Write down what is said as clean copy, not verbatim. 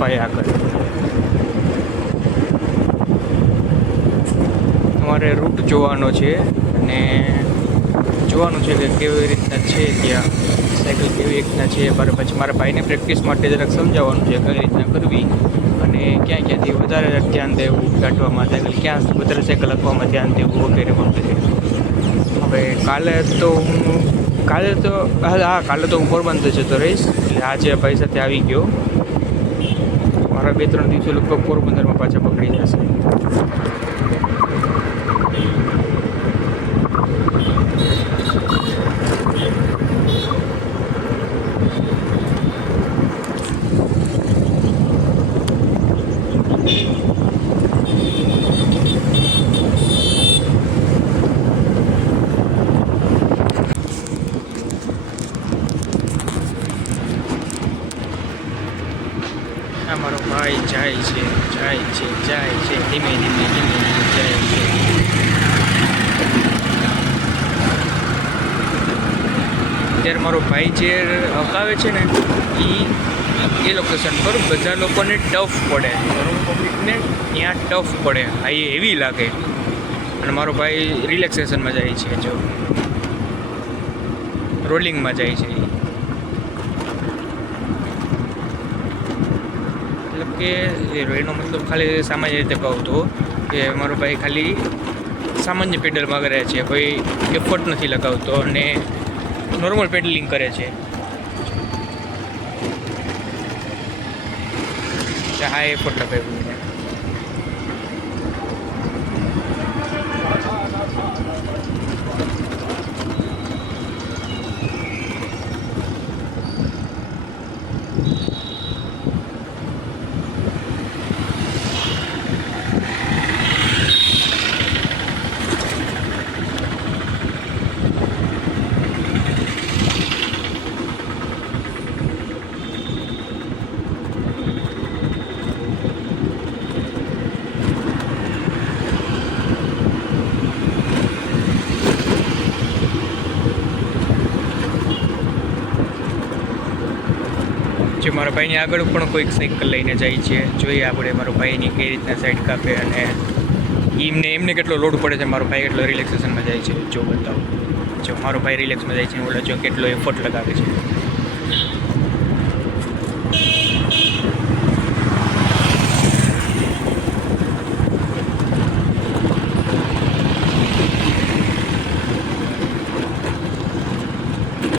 ભાઈ આગળ. અમારે રૂટ જોવાનો છે અને જોવાનું છે કે કેવી રીતના છે ત્યાં સાયકલ કેવી રીતના છે. પછી મારા ભાઈને પ્રેક્ટિસ માટે જરાક સમજાવવાનું છે કઈ રીતના કરવી અને ક્યાં ક્યાંથી વધારે ધ્યાન દેવું કાઢવામાં, સાયકલ ક્યાં વધારે સાયકલ આપવામાં ધ્યાન દેવું વગેરે વગેરે. હવે કાલે તો હું પોરબંદર જતો રહીશ. એટલે આજે ભાઈ સાથે આવી ગયો. મારા 2-3 દિવસો લગભગ પોરબંદરમાં પાછા પકડી જશે. મારો ભાઈ જાય છે ધીમે ધીમે જાય છે. ત્યારે મારો ભાઈ જે હકાવે છે ને એ લોકેશન પર બધા લોકોને ટફ પડે, પબ્લિકને ત્યાં ટફ પડે, આ એ એવી લાગે. અને મારો ભાઈ રિલેક્સેશનમાં જાય છે, જો રોલિંગમાં જાય છે. કે એનો મતલબ ખાલી સામાન્ય રીતે કહું તો કે મારો ભાઈ ખાલી સામાન્ય પેડલમાં કરે છે, કોઈ એફર્ટ નથી લગાવતો અને નોર્મલ પેડલિંગ કરે છે. હા એફર્ટ લગાવ્યું. જે મારા ભાઈની આગળ પણ કોઈક સાયકલ લઈને જાય છે. જોઈએ આપણે મારો ભાઈની કઈ રીતના સાઈડ કાપે અને એમને કેટલો લોડ પડે છે, મારો ભાઈ કેટલો રિલેક્સેશનમાં જાય છે. જો બતાવો, જો મારો ભાઈ રિલેક્સમાં જાય છે, ઓલા જો કેટલો એફર્ટ લગાવે છે.